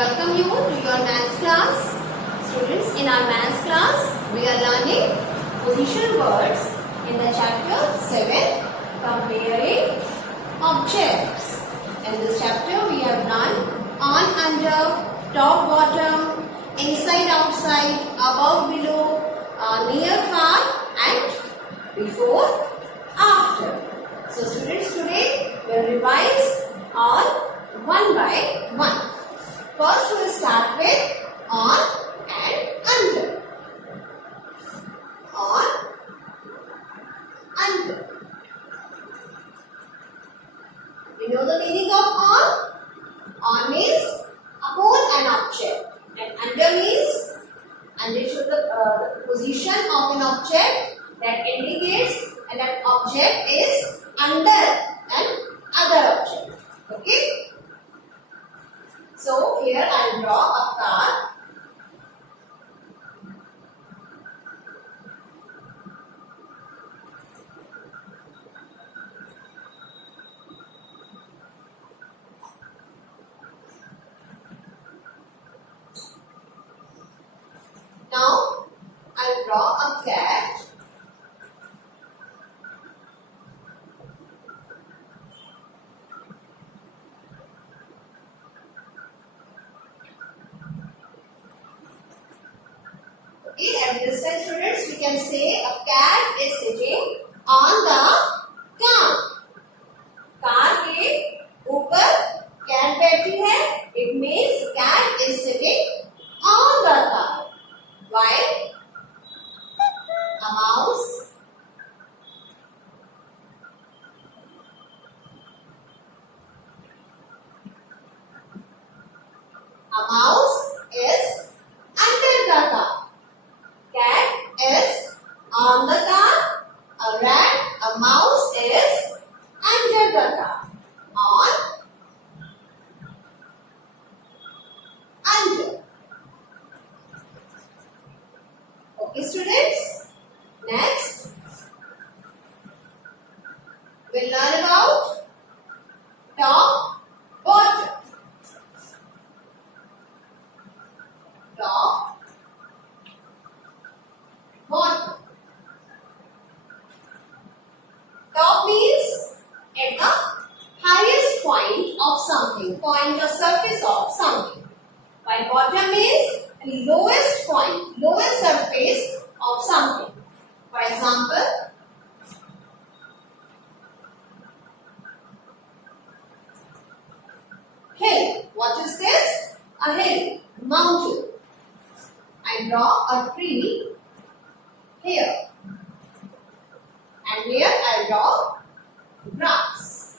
welcome you to your maths class. Students, in our maths class, we are learning position words in the chapter 7, comparing objects. In this chapter, we have learned on, under, top, bottom, inside, outside, above, below, near, far and before, after. So students, today we will revise all one by one. First we will start with on and under. On, under. We know the meaning of on. On means upon an object and under means under shows the position of an object that indicates and that object is under an other object. Okay. So here I will draw a car. Now I will draw a cat. Okay, and this time students we can say a cat is sitting on the car. Car के ऊपर cat बैठी है. It means cat is sitting on the car. While a mouse is under the car. Cat is on the car. A mouse is under the car. On, under. Okay, students. Next, we'll learn about top, bottom. Top, bottom. Top means at the highest point of something, point or surface of something. While bottom means the lowest point, lowest surface of something. For example, hill. What is this? A hill, mountain. I draw a tree here. And here I draw grass.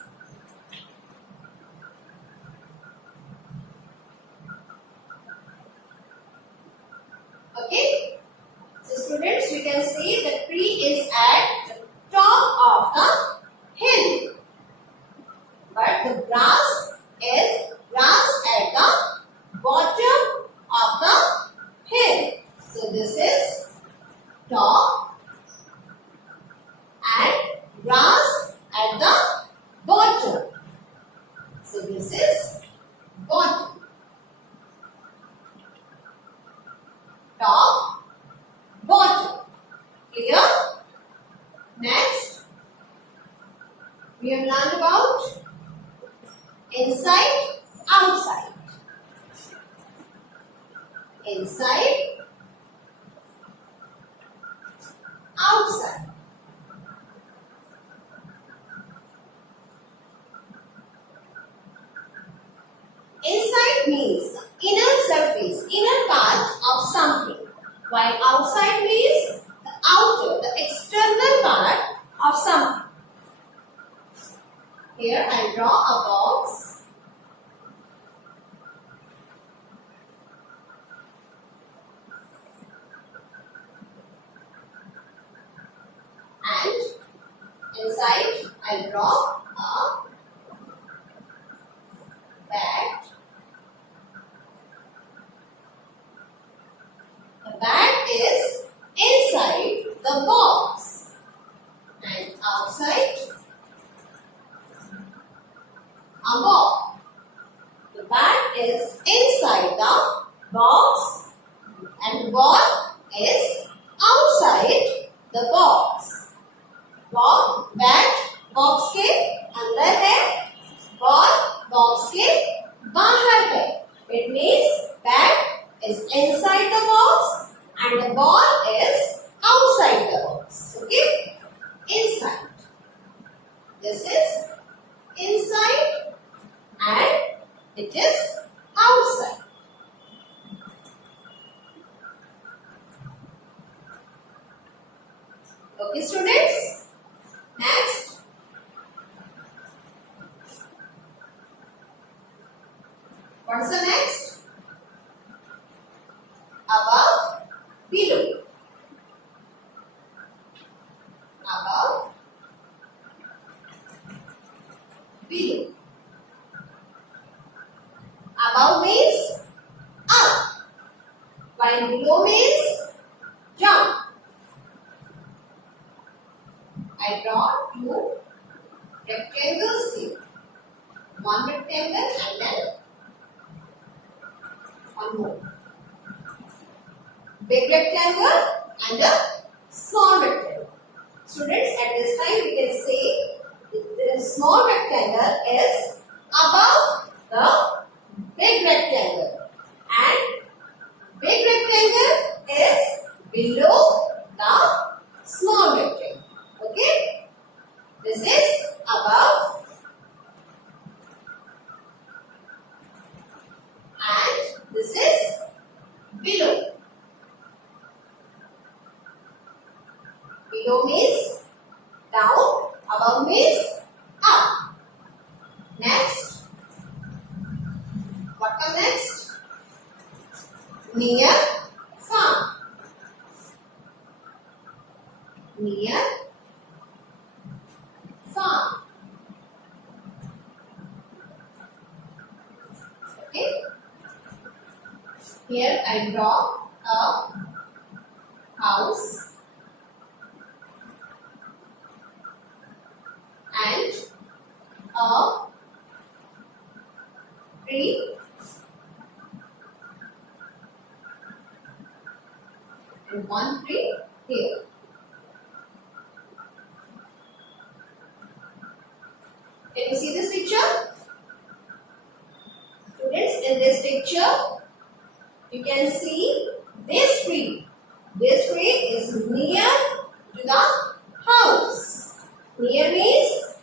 Okay. So students, we can see the tree is at the top of the hill. But the grass is at the bottom of the hill. So this is top and grass at the bottom. So this is bottom. Top, bottom. Clear? Next, we have learned about inside, outside. Inside, outside. Inside means inner surface, inner part of something, while outside means the outer, the external part of something. Here I draw a box. is inside the box and ball is outside the box. Ball bat box के अंदर है, ball box के बाहर है. It means bat is inside the box and the ball is outside the box. Okay? Inside. This is inside and it is outside. Okay, students? Next. What's the next? Above, below. Above, below. Above means up, while below means down. I draw two rectangles here. One rectangle and then one more. Big rectangle and a small rectangle. Students, at this time we can say the small rectangle is above the big rectangle and big rectangle is below the small rectangle. Okay? This is above and this is below. Below means down, above means up. Next. What comes next? Near, far. Near, far. Okay. Here I draw a house and a tree and one tree here. Can you see this picture? Students, in this picture, you can see this tree. This tree is near to the house. Near means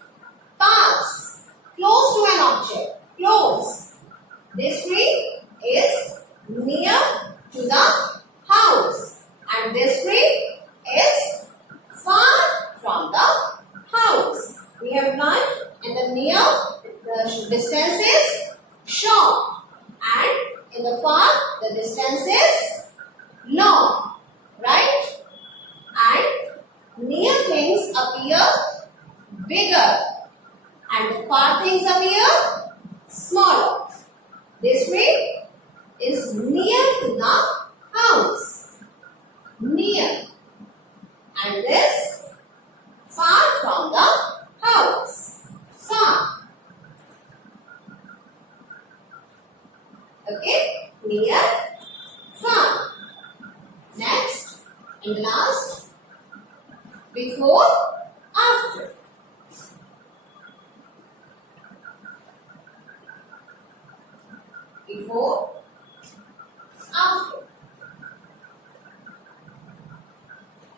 pass, close to an object, close. This tree is near to the house and this tree is far from the house. We have learned in the near, the distance is short and in the far, the distance is long, right? And near things appear bigger and the far things appear smaller. This tree is near to the house, near, and this far from the house, far. Okay, near, far. Next and last, before, after. Before, after.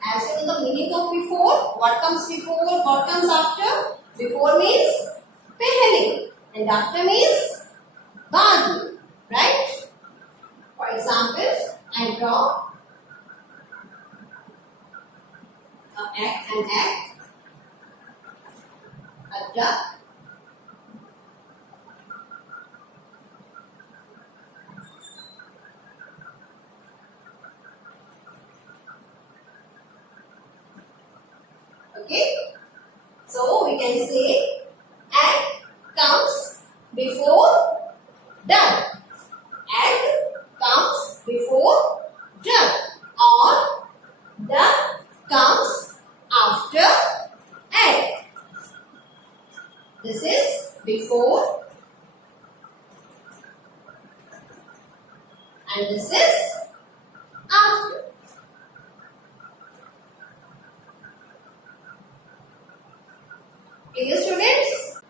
As you know the meaning of before, what comes before, what comes after? Before means pehle and after means baad, right? For example, I draw an egg, a duck, okay? So we can say egg comes before duck. Egg comes before duck or duck comes after egg. This is before, and this is after. Clear, students?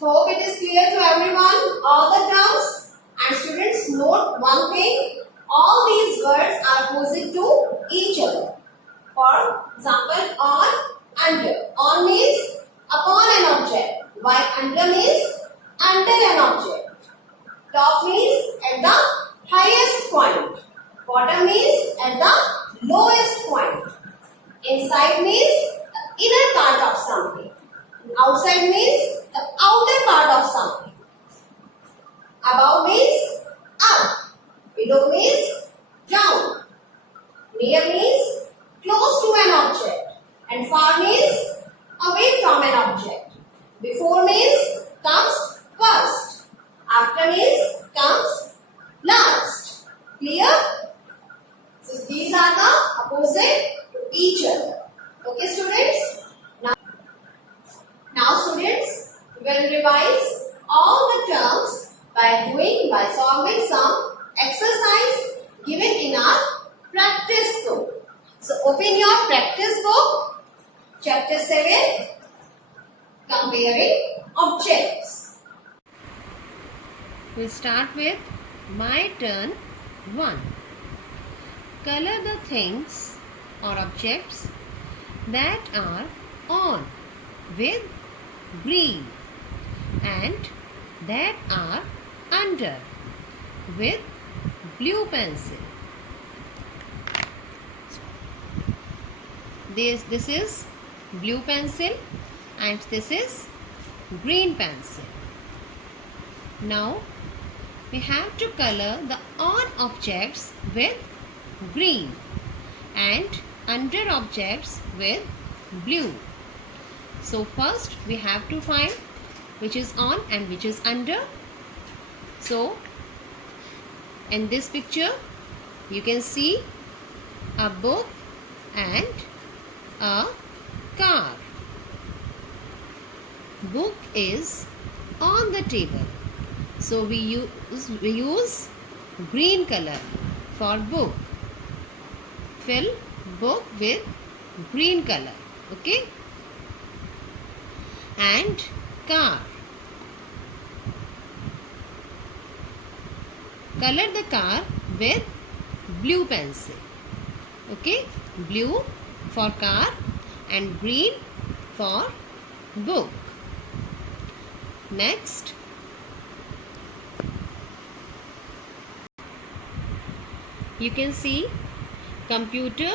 Hope it is clear to everyone, all the terms. And students, note one thing, all these words are opposite to each other. For example, on, under. On means upon an object, while under means under an object. Top means at the highest point. Bottom means at the lowest point. Inside means the inner part of something. Outside means the outer part of something. Above means up. Below means down. Near means close to an object. And far means away from an object. Before means comes first. After means comes last. Clear? So these are the opposite to each other. Okay, students? Now students, we will revise all the terms by solving some exercise given in our practice book. So open your practice book, chapter 7, comparing objects. We'll start with my turn 1. Color the things or objects that are on with green and that are under with blue pencil. This is blue pencil and this is green pencil. Now we have to color the on objects with green and under objects with blue. So first we have to find which is on and which is under. So in this picture you can see a book and a car. Book is on the table. So we use green color for book. Fill book with green color. Okay? And car. Color the car with blue pencil. Okay? Blue for car and green for book. Next, you can see computer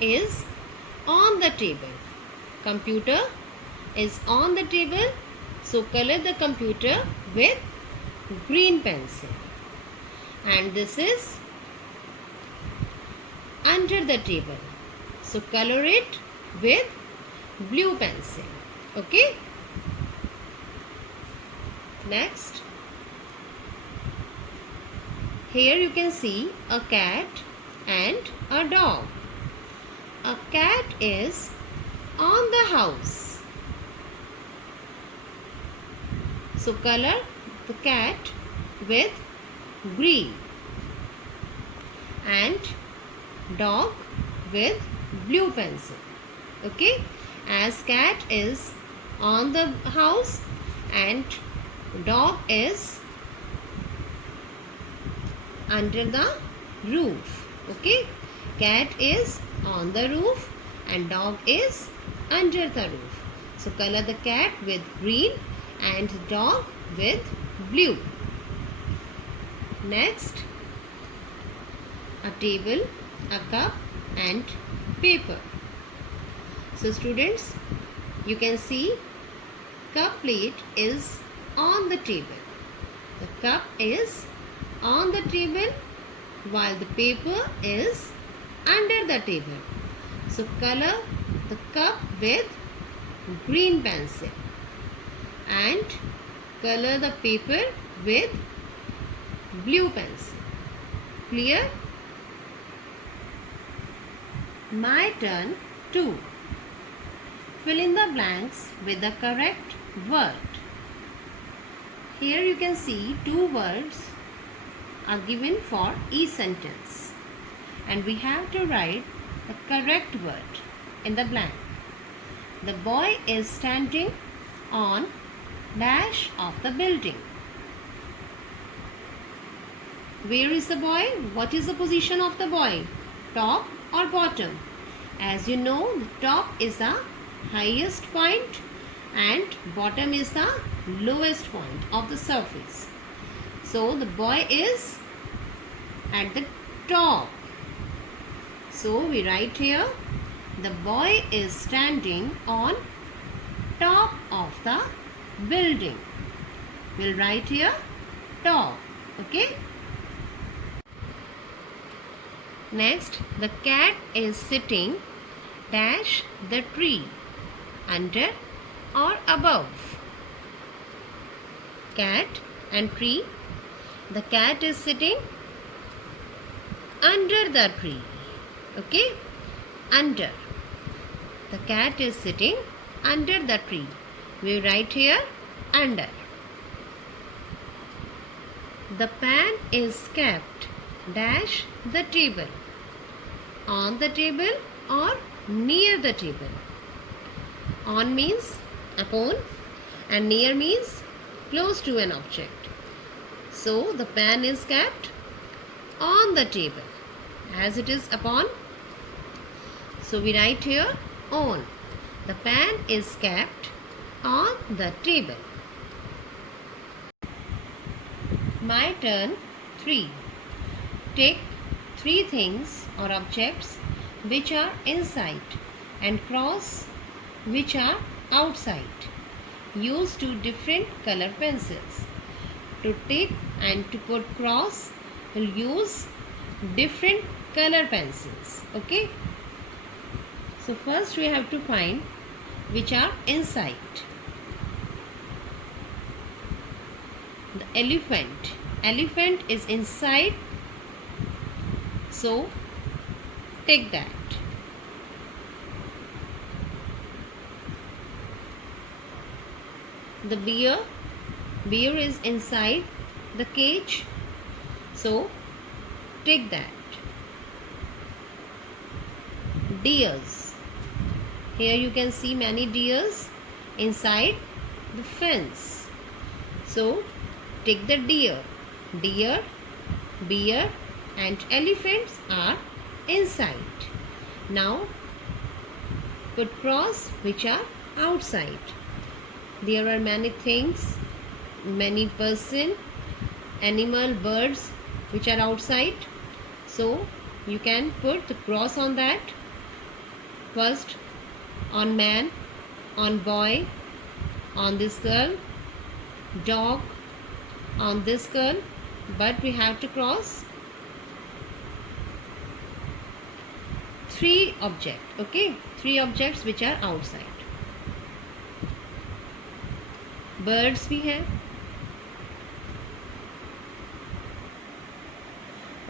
is on the table. Computer is on the table, so color the computer with green pencil. And this is under the table, so color it with blue pencil. Okay? Next, here you can see a cat and a dog. A cat is on the house, so color the cat with green and dog with blue pencil. Okay, as cat is on the house and dog is under the roof. Okay, cat is on the roof and dog is under the roof. So color the cat with green and dog with blue. Next, a table, a cup and paper. So students, you can see cup plate is on the table. The cup is on the table while the paper is under the table. So color the cup with green pencil and color the paper with blue pencil. Clear? My turn 2. Fill in the blanks with the correct word. Here you can see two words are given for each sentence, and we have to write the correct word in the blank. The boy is standing on dash of the building. Where is the boy? What is the position of the boy? Top or bottom? As you know, the top is the highest point and bottom is the lowest point of the surface. So the boy is at the top. So we write here, the boy is standing on top of the building. We'll write here top. Okay. Next, the cat is sitting dash the tree, under or above. Cat and tree. The cat is sitting under the tree. Okay, under. The cat is sitting under the tree. We write here under. The pan is kept dash the table, on the table or near the table. On means upon and near means close to an object. So the pan is kept on the table as it is upon. So we write here on. The pan is kept on the table. My turn 3. Take 3 things or objects which are inside and cross which are outside. Use 2 different color pencils. To tick and to put cross, we'll use different color pencils. Okay. So first we have to find which are inside. The elephant. Elephant is inside. So take that. The bear. Bear is inside the cage. So take that. Deers. Here you can see many deers inside the fence. So take the deer. Deer, bear and elephants are inside. Now put cross which are outside. There are many things, many person, animal, birds which are outside. So you can put the cross on that. First on man, on boy, on this girl, dog, on this girl, but we have to cross 3 objects. Okay, 3 objects which are outside. Birds we have.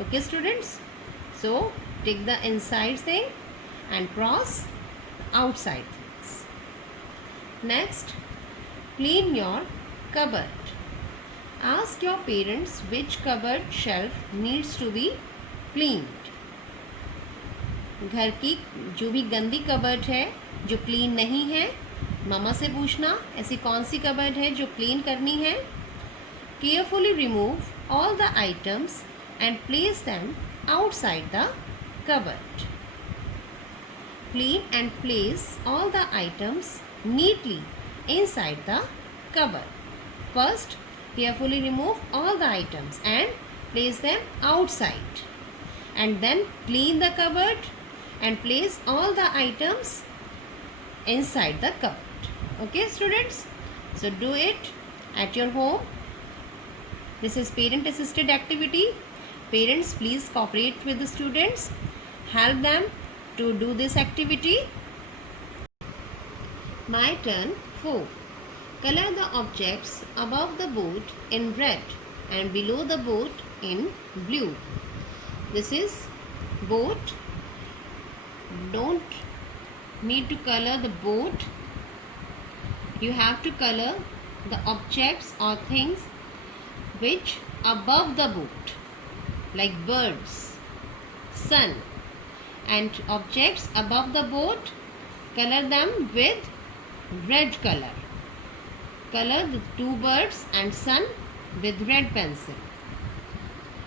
Okay students, so take the inside thing and cross outside things. Next, clean your cupboard. Ask your parents which cupboard shelf needs to be cleaned. घर की जो भी गंदी cupboard है जो clean नहीं है, मामा से पूछना ऐसी कौन सी कबर्ड है जो क्लीन करनी है. Carefully remove all the items and place them outside the cupboard. Clean and place all the items neatly inside the cupboard. First, carefully remove all the items and place them outside. And then clean the cupboard and place all the items inside the cupboard. Okay students? So do it at your home. This is parent assisted activity. Parents, please cooperate with the students. Help them to do this activity. My turn 4. Color the objects above the boat in red and below the boat in blue. This is boat. Don't need to color the boat. You have to color the objects or things which above the boat. like birds, sun, and objects above the boat, color them with red color. Color the two birds and sun with red pencil.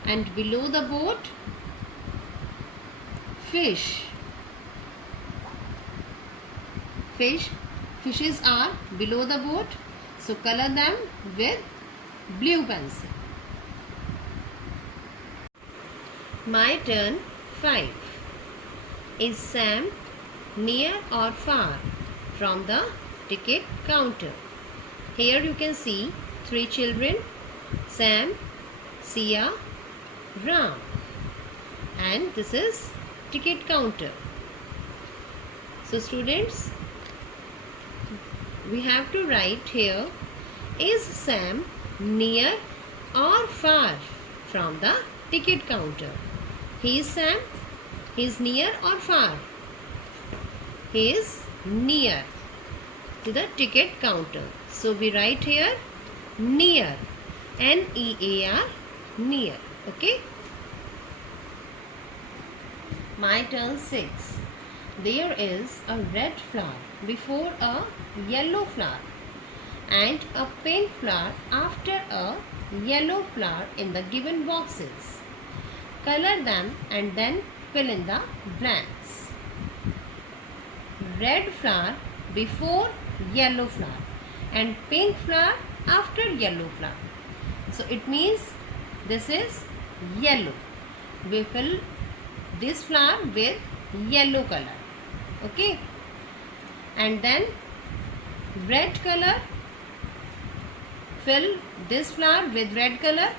And below the boat, fish. Fishes are below the boat, so color them with blue pencil. My turn 5. Is Sam near or far from the ticket counter? Here you can see 3 children, Sam, Sia, Ram, and this is ticket counter. So students, we have to write here, is Sam near or far from the ticket counter? He is Sam. He is near or far? He is near to the ticket counter. So we write here near, N-E-A-R, near. Okay. My turn 6. There is a red flower before a yellow flower and a pink flower after a yellow flower in the given boxes. Color them and then fill in the blanks. Red flower before yellow flower and pink flower after yellow flower. So it means this is yellow. We fill this flower with yellow color. Okay. And then red color, fill this flower with red color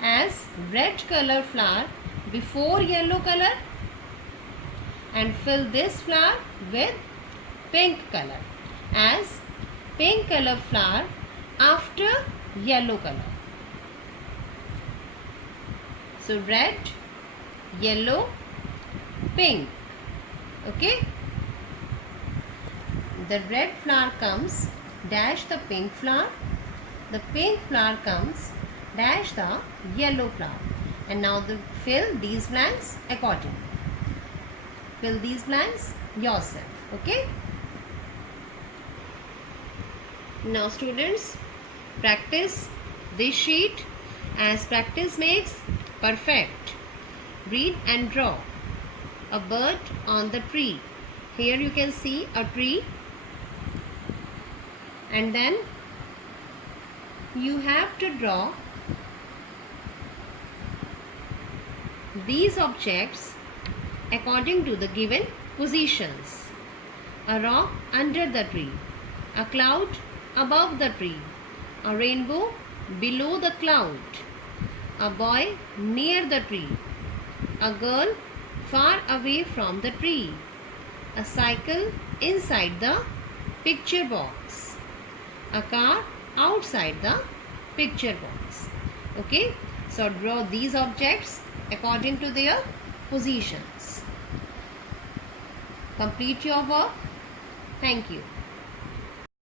as red color flower before yellow color, and fill this flower with pink color as pink color flower after yellow color. So red, yellow, pink. Okay. The red flower comes, dash the pink flower. The pink flower comes, dash the yellow flower. And now fill these blanks accordingly. Fill these blanks yourself. Okay. Now students, practice this sheet as practice makes perfect. Read and draw a bird on the tree. Here you can see a tree, and then you have to draw these objects according to the given positions. A rock under the tree, a cloud above the tree, a rainbow below the cloud, a boy near the tree, a girl far away from the tree, a cycle inside the picture box, a car outside the picture box. Okay, so draw these objects according to their positions. Complete your work. Thank you.